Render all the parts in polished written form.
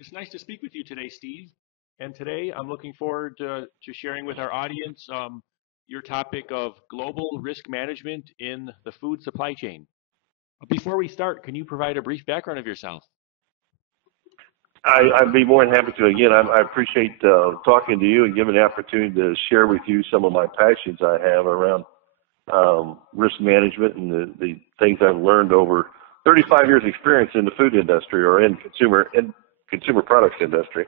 It's nice to speak with you today, Steve. And today I'm looking forward to sharing with our audience your topic of global risk management in the food supply chain. Before we start, can you provide a brief background of yourself? I'd be more than happy to. Again, I appreciate talking to you and giving the opportunity to share with you some of my passions I have around risk management and the things I've learned over 35 years experience in the food industry or in consumer products industry.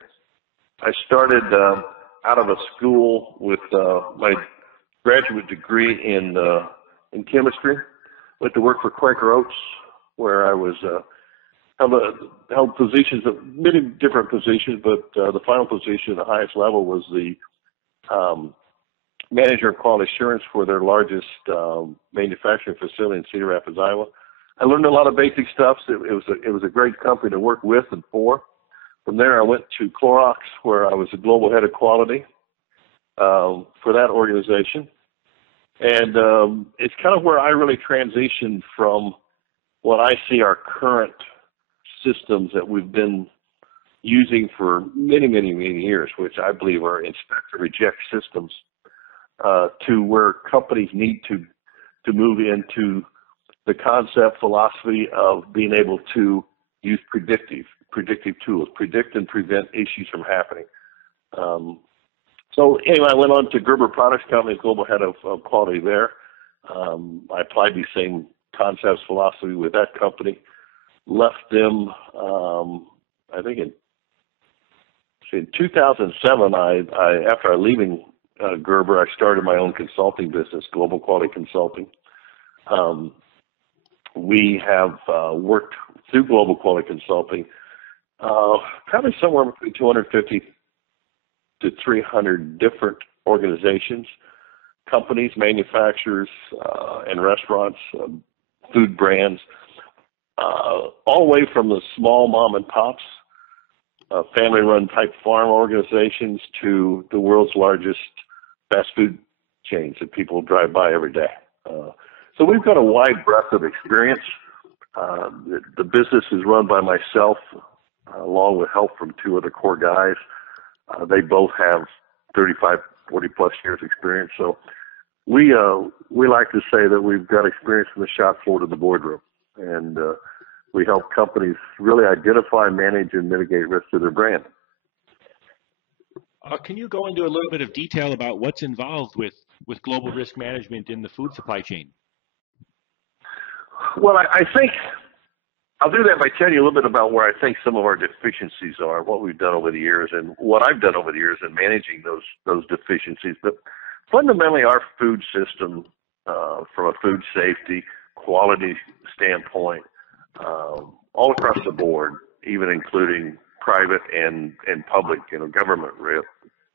I started out of a school with my graduate degree in chemistry. Went to work for Quaker Oats, where I was held positions of many different positions, but the final position, the highest level, was the manager of quality assurance for their largest manufacturing facility in Cedar Rapids, Iowa. I learned a lot of basic stuff. So it was a great company to work with and for. From there, I went to Clorox, where I was the global head of quality for that organization. And it's kind of where I really transitioned from what I see our current systems that we've been using for many, many, many years, which I believe are inspect and reject systems, to where companies need to move into the concept philosophy of being able to use predictive tools, predict and prevent issues from happening. So anyway, I went on to Gerber Products Company, global head of quality there. I applied these same concepts, philosophy with that company. Left them, I think in 2007. After leaving Gerber, I started my own consulting business, Global Quality Consulting. We have worked through Global Quality Consulting probably somewhere between 250 to 300 different organizations, companies, manufacturers, and restaurants, food brands, all the way from the small mom and pops, family-run type farm organizations, to the world's largest fast food chains that people drive by every day. So we've got a wide breadth of experience. The business is run by myself, along with help from two other core guys. They both have 35, 40 plus years experience. So we like to say that we've got experience from the shop floor to the boardroom, and we help companies really identify, manage, and mitigate risk to their brand. Can you go into a little bit of detail about what's involved with global risk management in the food supply chain? Well, I think I'll do that by telling you a little bit about where I think some of our deficiencies are, what we've done over the years, and what I've done over the years in managing those deficiencies. But fundamentally, our food system, from a food safety, quality standpoint, all across the board, even including private and public, government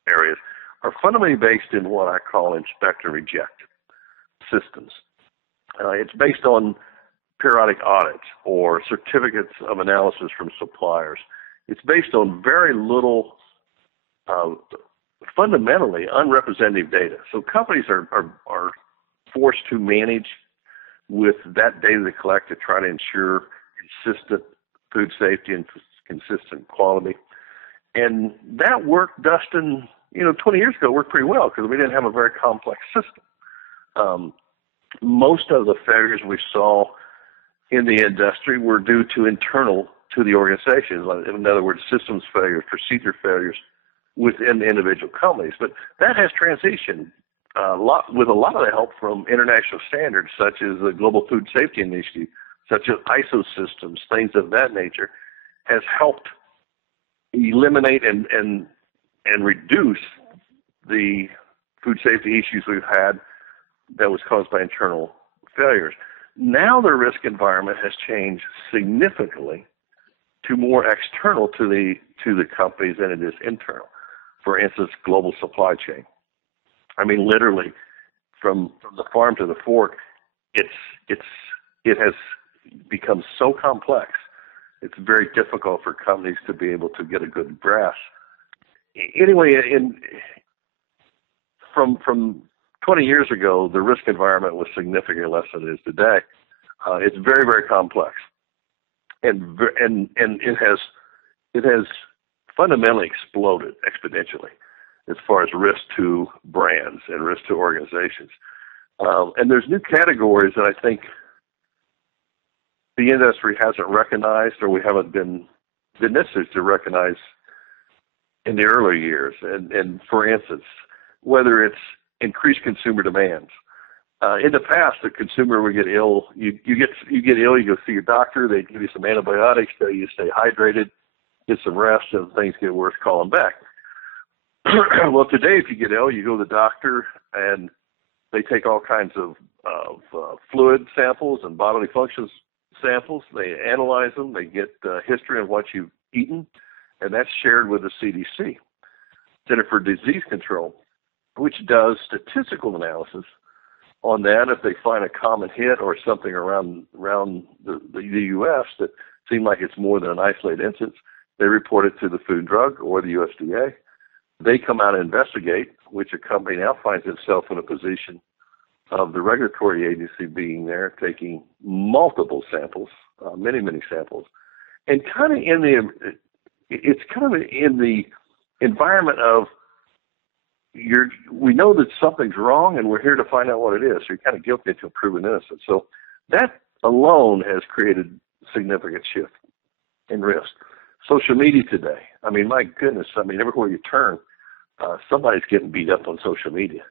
areas, are fundamentally based in what I call inspect and reject systems. It's based on periodic audits or certificates of analysis from suppliers. It's based on very little, fundamentally unrepresentative data. So companies are forced to manage with that data they collect to try to ensure consistent food safety and consistent quality. And that worked, Dustin, 20 years ago worked pretty well because we didn't have a very complex system. Most of the failures we saw in the industry were due to internal to the organizations. In other words, systems failures, procedure failures within the individual companies. But that has transitioned with a lot of the help from international standards, such as the Global Food Safety Initiative, such as ISO systems, things of that nature, has helped eliminate and reduce the food safety issues we've had that was caused by internal failures. Now the risk environment has changed significantly to more external to the companies than it is internal. For instance, global supply chain. I mean, literally, from the farm to the fork, it has become so complex. It's very difficult for companies to be able to get a good grasp. Anyway, from 20 years ago, the risk environment was significantly less than it is today. It's very, very complex, and it has fundamentally exploded exponentially as far as risk to brands and risk to organizations. And there's new categories that I think the industry hasn't recognized, or we haven't been necessary to recognize in the early years. And for instance, whether it's increased consumer demands. In the past, the consumer would get ill. You get ill, you go see your doctor. They give you some antibiotics, tell you to stay hydrated, get some rest, and if things get worse, call them back. Well, today, if you get ill, you go to the doctor, and they take all kinds of fluid samples and bodily functions samples. They analyze them. They get history of what you've eaten, and that's shared with the CDC, Center for Disease Control, which does statistical analysis on that. If they find a common hit or something around the U.S. that seems like it's more than an isolated instance, they report it to the Food and Drug or the USDA. They come out and investigate, which a company now finds itself in a position of the regulatory agency being there, taking multiple samples, many samples, and it's kind of in the environment of we know that something's wrong, and we're here to find out what it is. So you're kind of guilty until proven innocent. So that alone has created significant shift in risk. Social media today, I mean, my goodness, I mean, everywhere you turn, somebody's getting beat up on social media.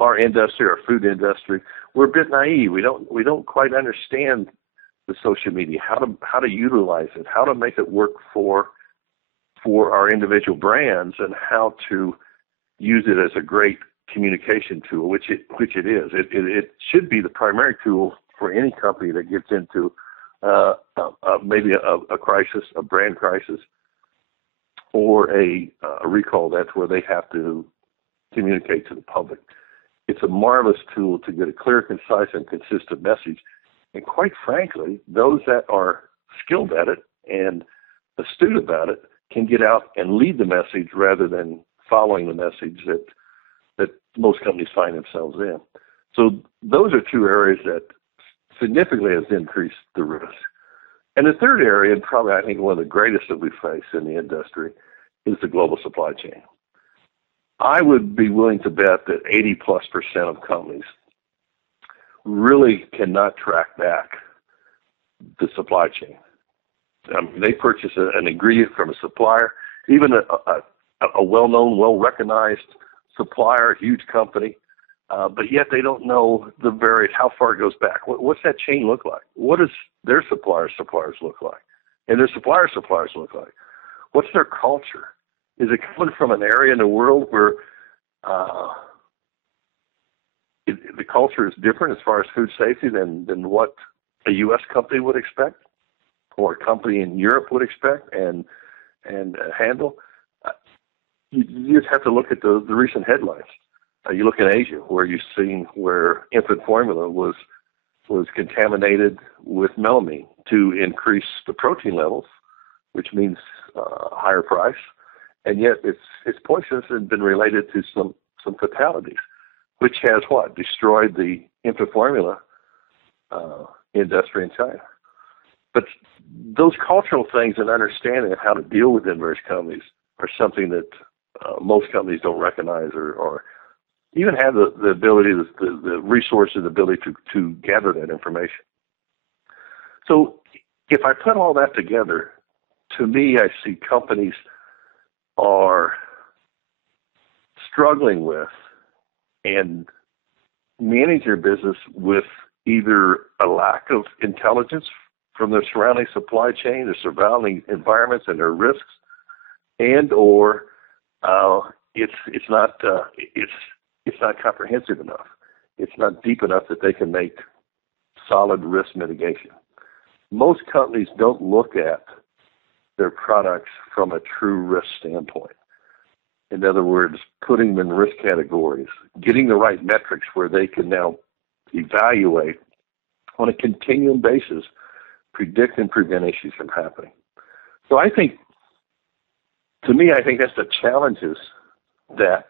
Our industry, our food industry, we're a bit naive. We don't quite understand the social media, how to utilize it, how to make it work for our individual brands, and how to use it as a great communication tool, which it is. It should be the primary tool for any company that gets into maybe a crisis, a brand crisis, or a recall. That's where they have to communicate to the public. It's a marvelous tool to get a clear, concise, and consistent message. And quite frankly, those that are skilled at it and astute about it can get out and lead the message rather than following the message that most companies find themselves in. So those are two areas that significantly has increased the risk. And the third area, and probably I think one of the greatest that we face in the industry, is the global supply chain. I would be willing to bet that 80+% of companies really cannot track back the supply chain. They purchase an ingredient from a supplier, even a well-known, well-recognized supplier, a huge company, but yet they don't know how far it goes back. What's that chain look like? What does their suppliers look like? And their suppliers look like? What's their culture? Is it coming from an area in the world where the culture is different as far as food safety than what a U.S. company would expect, or a company in Europe would expect and handle? You just have to look at the recent headlines. You look in Asia, where you've seen where infant formula was contaminated with melamine to increase the protein levels, which means higher price, and yet it's poisonous and been related to some fatalities, which has destroyed the infant formula industry in China. But those cultural things and understanding of how to deal with them various companies are something that most companies don't recognize or even have the ability, the resources, the ability to gather that information. So if I put all that together, to me, I see companies are struggling with and manage their business with either a lack of intelligence from their surrounding supply chain, their surrounding environments, and their risks, and or it's not comprehensive enough. It's not deep enough that they can make solid risk mitigation. Most companies don't look at their products from a true risk standpoint. In other words, putting them in risk categories, getting the right metrics where they can now evaluate on a continuum basis, predict and prevent issues from happening. So I think that's the challenges that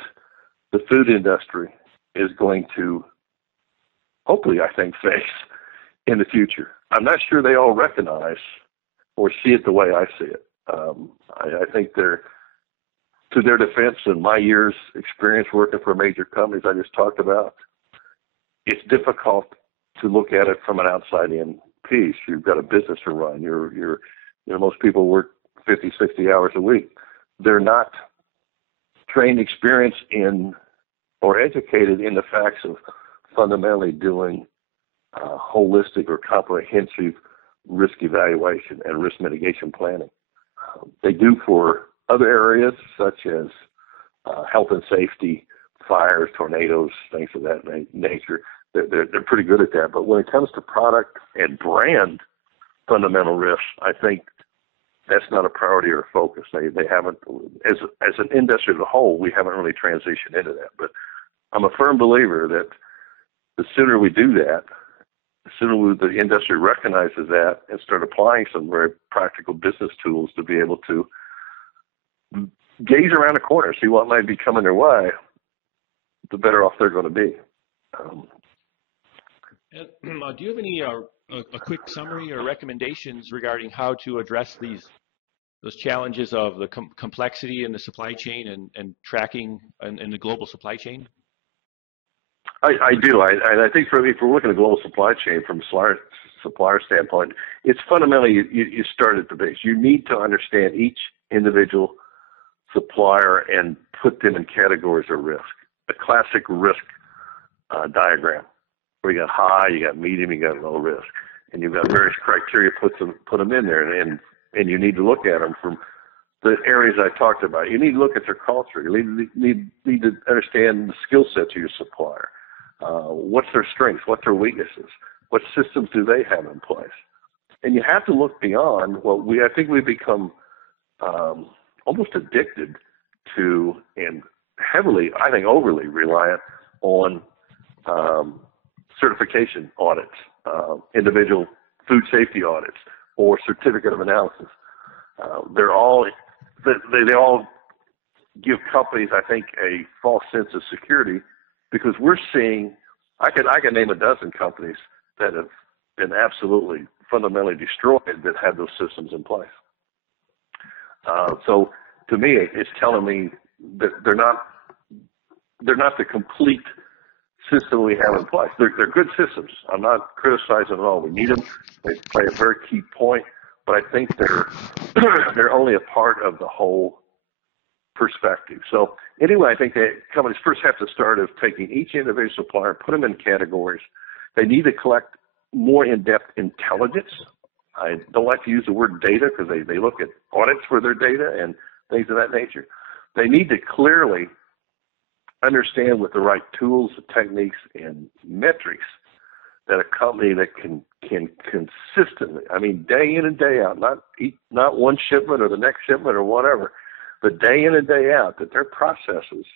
the food industry is going to, hopefully, face in the future. I'm not sure they all recognize or see it the way I see it. I think they're, to their defense, in my years' experience working for major companies I just talked about, it's difficult to look at it from an outside-in piece. You've got a business to run. Most people work 50, 60 hours a week. They're not trained, experienced in, or educated in the facts of fundamentally doing holistic or comprehensive risk evaluation and risk mitigation planning. They do for other areas such as health and safety, fires, tornadoes, things of that nature. They're pretty good at that. But when it comes to product and brand fundamental risks, I think that's not a priority or a focus. They haven't, as an industry as a whole, we haven't really transitioned into that. But I'm a firm believer that the sooner we do that, the sooner the industry recognizes that and start applying some very practical business tools to be able to gaze around the corner, see what might be coming their way, the better off they're going to be. Do you have any a quick summary or recommendations regarding how to address those challenges of the complexity in the supply chain and tracking in the global supply chain? I do. I think if we're looking at the global supply chain from a supplier standpoint, it's fundamentally you start at the base. You need to understand each individual supplier and put them in categories of risk. A classic risk diagram where you got high, you got medium, you got low risk, and you've got various criteria put them in there, and you need to look at them from the areas I talked about. You need to look at their culture. You need to understand the skill sets of your supplier. What's their strengths? What's their weaknesses? What systems do they have in place? And you have to look beyond what I think we've become almost addicted to, and heavily, I think overly reliant on certification audits, individual food safety audits, or certificate of analysis. They all give companies, I think, a false sense of security, because we're seeing, I can name a dozen companies that have been absolutely fundamentally destroyed that have those systems in place. So to me, it's telling me that they're not the complete system we have in place. They're good systems. I'm not criticizing at all. We need them. They play a very key point, but I think they're only a part of the whole perspective. So anyway, I think that companies first have to start of taking each individual supplier, put them in categories. They need to collect more in-depth intelligence. I don't like to use the word data because they look at audits for their data and things of that nature. They need to clearly understand with the right tools, techniques, and metrics that a company that can consistently, I mean, day in and day out, not one shipment or the next shipment or whatever, but day in and day out, that their processes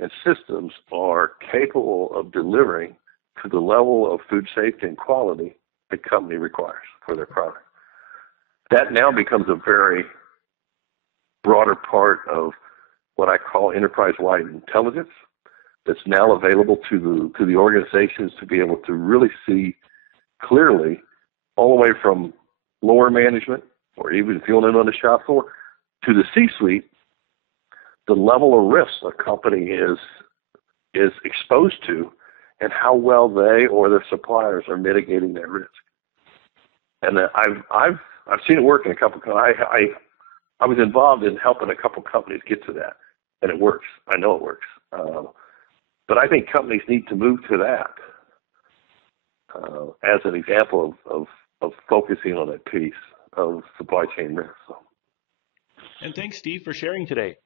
and systems are capable of delivering to the level of food safety and quality the company requires for their product. That now becomes a very broader part of what I call enterprise-wide intelligence that's now available to the organizations to be able to really see clearly all the way from lower management, or even feeling it on the shop floor, to the C-suite, the level of risk a company is exposed to and how well they or their suppliers are mitigating that risk. And I've seen it work in a couple of I was involved in helping a couple companies get to that, and it works. I know it works. But I think companies need to move to that as an example of focusing on that piece of supply chain risk. So. And thanks, Steve, for sharing today.